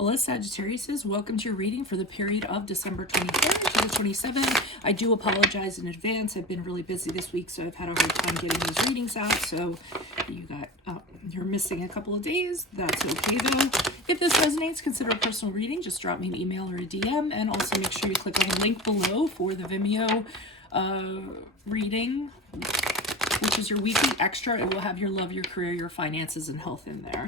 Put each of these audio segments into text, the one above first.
Hola Sagittarius, welcome to your reading for the period of December 23rd to the 27th. I do apologize in advance. I've been really busy this week, so I've had a hard time getting these readings out. So you're missing a couple of days. That's okay though. If this resonates, consider a personal reading. Just drop me an email or a DM, and also make sure you click on the link below for the Vimeo reading, which is your weekly extra. It will have your love, your career, your finances, and health in there.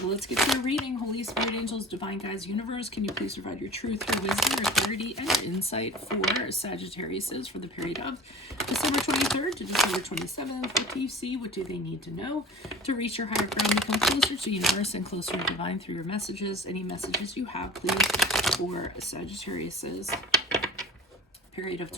So let's get to your reading. Holy Spirit, angels, divine guides, universe, can you please provide your truth, your wisdom, your clarity, and your insight for Sagittarius for the period of December 23rd to December 27th? What do you see? What do they need to know to reach your higher ground, become closer to universe and closer to divine through your messages? Any messages you have, please, for Sagittarius's period of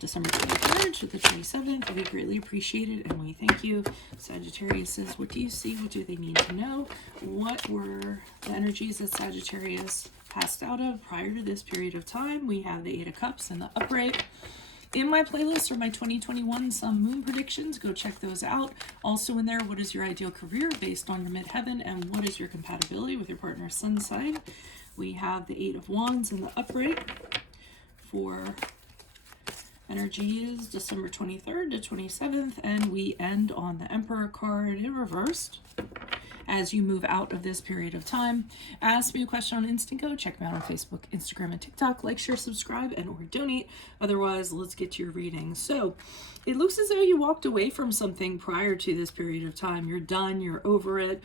December 23rd to the 27th. We greatly appreciate it and we thank you. Sagittarius says, what do you see? What do they need to know? What were the energies that Sagittarius passed out of prior to this period of time? We have the Eight of Cups and the upright. In my playlist are my 2021 Sun Moon predictions. Go check those out. Also in there, what is your ideal career based on your midheaven, and what is your compatibility with your partner's sun sign? We have the Eight of Wands and the upright for energy is December 23rd to 27th, and we end on the Emperor card in reversed. As you move out of this period of time, ask me a question on Instant Go. Check me out on Facebook, Instagram, and TikTok. Like, share, subscribe, and or donate. Otherwise, let's get to your reading. So it looks as though you walked away from something prior to this period of time. You're done. You're over it.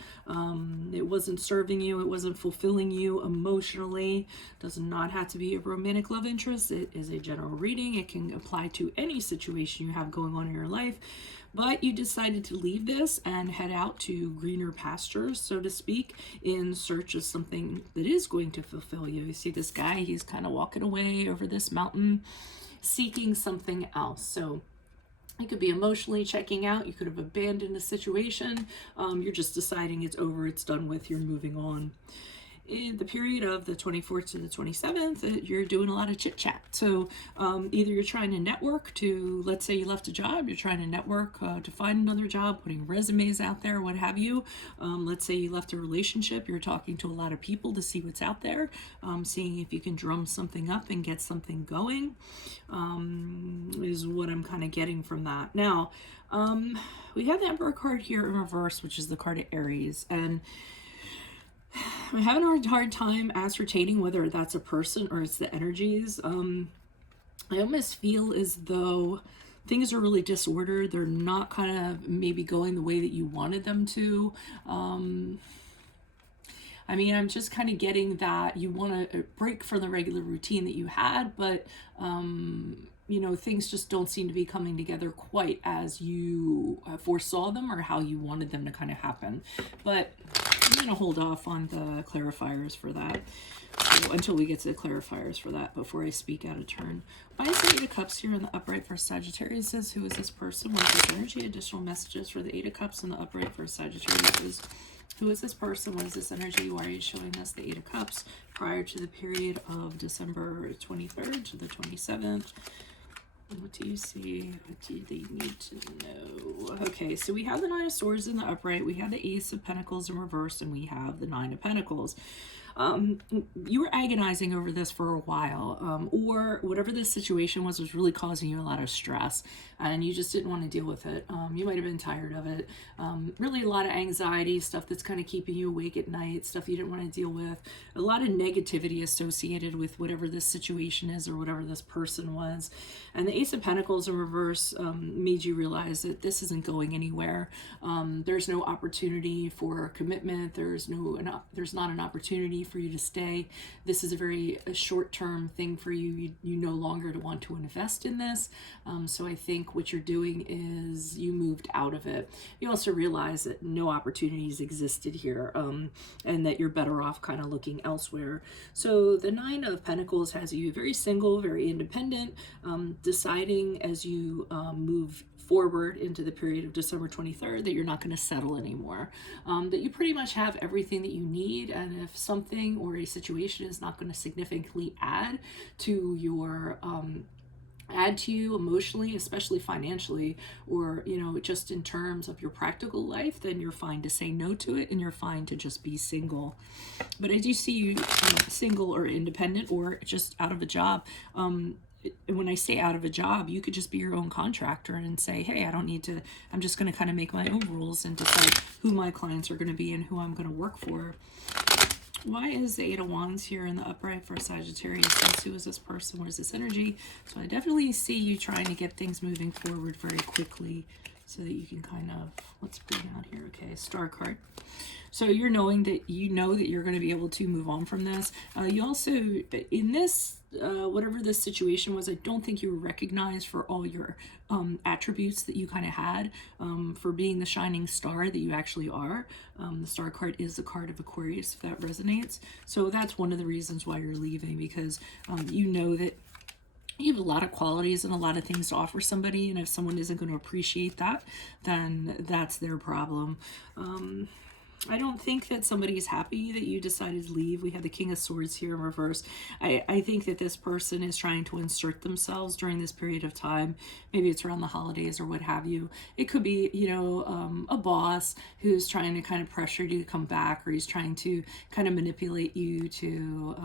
It wasn't serving you. It wasn't fulfilling you emotionally. Does not have to be a romantic love interest. It is a general reading. It can apply to any situation you have going on in your life. But you decided to leave this and head out to greener pastures, so to speak, in search of something that is going to fulfill you. You see this guy, he's kind of walking away over this mountain, seeking something else. So you could be emotionally checking out. You could have abandoned a situation. You're just deciding it's over, it's done with, you're moving on. In the period of the 24th to the 27th, you're doing a lot of chit chat. So either you're trying to network to, let's say you left a job, you're trying to network to find another job, putting resumes out there, what have you. Let's say you left a relationship, you're talking to a lot of people to see what's out there, seeing if you can drum something up and get something going, is what I'm kind of getting from that. Now, we have the Emperor card here in reverse, which is the card of Aries, and I'm having a hard time ascertaining whether that's a person or it's the energies. I almost feel as though things are really disordered. They're not kind of maybe going the way that you wanted them to. I mean, I'm just kind of getting that you want to break from the regular routine that you had, but you know, things just don't seem to be coming together quite as you foresaw them or how you wanted them to kind of happen. But I'm going to hold off on the clarifiers for that, so, until we get to the clarifiers for that before I speak out of turn. Why is the Eight of Cups here in the upright for Sagittarius? Who is this person? What is this energy? Additional messages for the Eight of Cups in the upright for Sagittarius. Who is this person? What is this energy? Why are you showing us the Eight of Cups prior to the period of December 23rd to the 27th? What do you see? What do they need to know? Okay, so we have the Nine of Swords in the upright, we have the Ace of Pentacles in reverse, and we have the Nine of Pentacles. You were agonizing over this for a while, or whatever this situation was really causing you a lot of stress, and you just didn't want to deal with it. You might have been tired of it. Really a lot of anxiety, stuff that's kind of keeping you awake at night, stuff you didn't want to deal with, a lot of negativity associated with whatever this situation is or whatever this person was. And the Ace of Pentacles in reverse made you realize that this isn't going anywhere. There's no opportunity for commitment. There's not an opportunity for you to stay. This is a very short-term thing for you. You no longer want to invest in this. So I think what you're doing is you moved out of it. You also realize that no opportunities existed here, and that you're better off kind of looking elsewhere. So the Nine of Pentacles has you very single, very independent, deciding as you move forward into the period of December 23rd that you're not going to settle anymore, that you pretty much have everything that you need, and if something or a situation is not going to significantly add to your add to you emotionally, especially financially, or just in terms of your practical life, then you're fine to say no to it, and you're fine to just be single. But I do see you, single or independent or just out of a job. When I say out of a job, you could just be your own contractor and say, hey, I don't need to, I'm just going to kind of make my own rules and decide who my clients are going to be and who I'm going to work for. Why is the Eight of Wands here in the upright for Sagittarius? Who is this person? What is this energy? So I definitely see you trying to get things moving forward very quickly so that you can kind of, let's bring out here, okay, Star card. So you're knowing that you're going to be able to move on from this. You also, in this, whatever this situation was, I don't think you were recognized for all your attributes that you kind of had, for being the shining star that you actually are. The Star card is the card of Aquarius, if that resonates. So that's one of the reasons why you're leaving, because you know that you have a lot of qualities and a lot of things to offer somebody, and if someone isn't going to appreciate that, then that's their problem. I don't think that somebody's happy that you decided to leave. We have the King of Swords here in reverse. I think that this person is trying to insert themselves during this period of time. Maybe it's around the holidays or what have you. It could be, a boss who's trying to kind of pressure you to come back, or he's trying to kind of manipulate you to,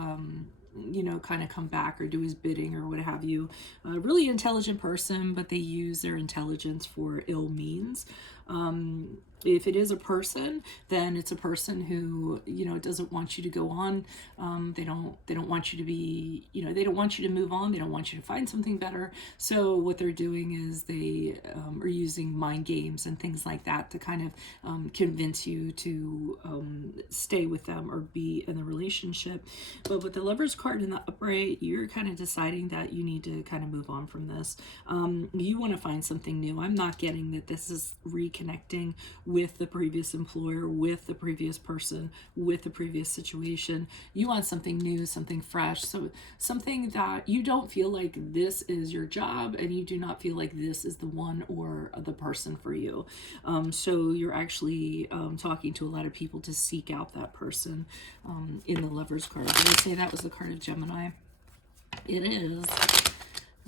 kind of come back or do his bidding or what have you. A really intelligent person, but they use their intelligence for ill means. If it is a person, then it's a person who, doesn't want you to go on. They don't want you to be, they don't want you to move on. They don't want you to find something better. So what they're doing is they are using mind games and things like that to kind of convince you to stay with them or be in the relationship. But with the Lovers card in the upright, you're kind of deciding that you need to kind of move on from this. You want to find something new. I'm not getting that this is reconnecting with the previous employer, with the previous person, with the previous situation. You want something new, something fresh, so something that you don't feel like this is your job, and you do not feel like this is the one or the person for you. So you're actually talking to a lot of people to seek out that person in the Lovers card. Did I say that was the card of Gemini? It is.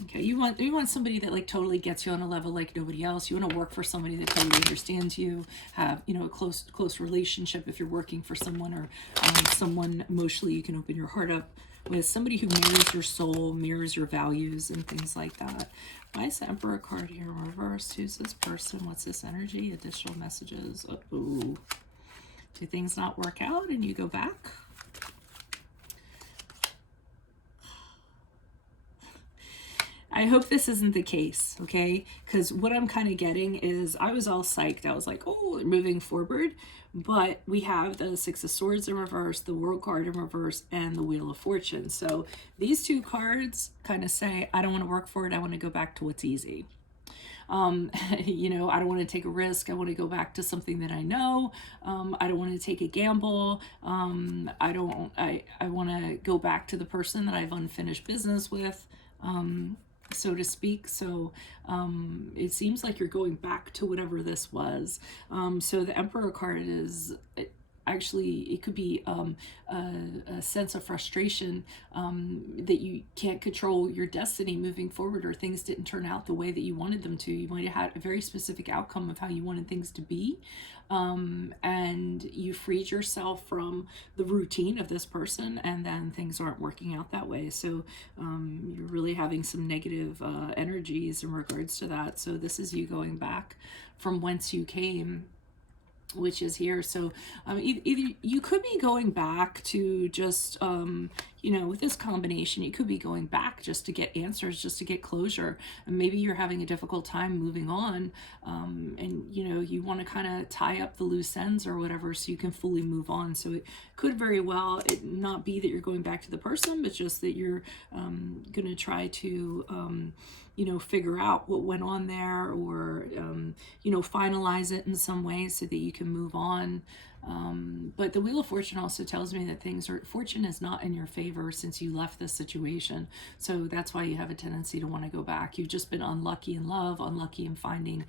Okay, you want somebody that like totally gets you on a level like nobody else. You want to work for somebody that totally understands you, have a close relationship if you're working for someone, or someone emotionally you can open your heart up with, somebody who mirrors your soul, mirrors your values and things like that. Why is the Emperor card here in reverse? Who's this person? What's this energy? Additional messages. Oh, do things not work out and you go back? I hope this isn't the case, okay? Because what I'm kind of getting is, I was all psyched. I was like, oh, moving forward. But we have the Six of Swords in reverse, the World card in reverse, and the Wheel of Fortune. So these two cards kind of say, I don't want to work for it. I want to go back to what's easy. I don't want to take a risk. I want to go back to something that I know. I don't want to take a gamble. I want to go back to the person that I have unfinished business with, so to speak. So it seems like you're going back to whatever this was. So the Emperor card is actually, it could be a sense of frustration that you can't control your destiny moving forward, or things didn't turn out the way that you wanted them to. You might have had a very specific outcome of how you wanted things to be, and you freed yourself from the routine of this person, and then things aren't working out that way. So you're really having some negative energies in regards to that. So this is you going back from whence you came, which is here. So either you could be going back to just with this combination, you could be going back just to get answers, just to get closure, and maybe you're having a difficult time moving on, and you want to kind of tie up the loose ends or whatever so you can fully move on. So it could very well not be that you're going back to the person, but just that you're going to try to figure out what went on there, or finalize it in some way so that you can move on. But the Wheel of Fortune also tells me that fortune is not in your favor since you left this situation. So that's why you have a tendency to want to go back. You've just been unlucky in love, unlucky in finding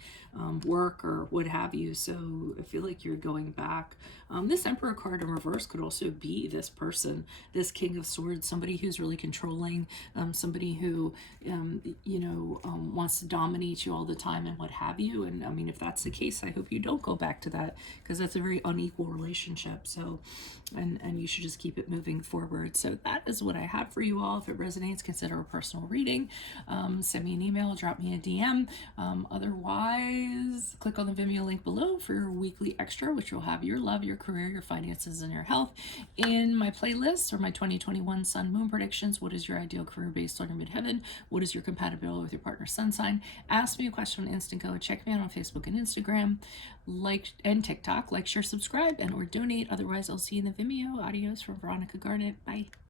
work or what have you. So I feel like you're going back. This Emperor card in reverse could also be this person, this King of Swords, somebody who's really controlling, somebody who, wants to dominate you all the time and what have you. And I mean, if that's the case, I hope you don't go back to that, because that's a very unequal relationship. So, and you should just keep it moving forward. So that is what I have for you all. If it resonates, consider a personal reading. Send me an email, drop me a DM. Otherwise, click on the Vimeo link below for your weekly extra, which will have your love, your career, your finances, and your health. In my playlist or my 2021 Sun Moon predictions, what is your ideal career based on your midheaven? What is your compatibility with your partner's sun sign? Ask me a question on Instant Go. Check me out on Facebook and Instagram, and TikTok. Like, share, subscribe, and or donate. Otherwise, I'll see you in the Vimeo. Adios from Veronica Garnet. Bye.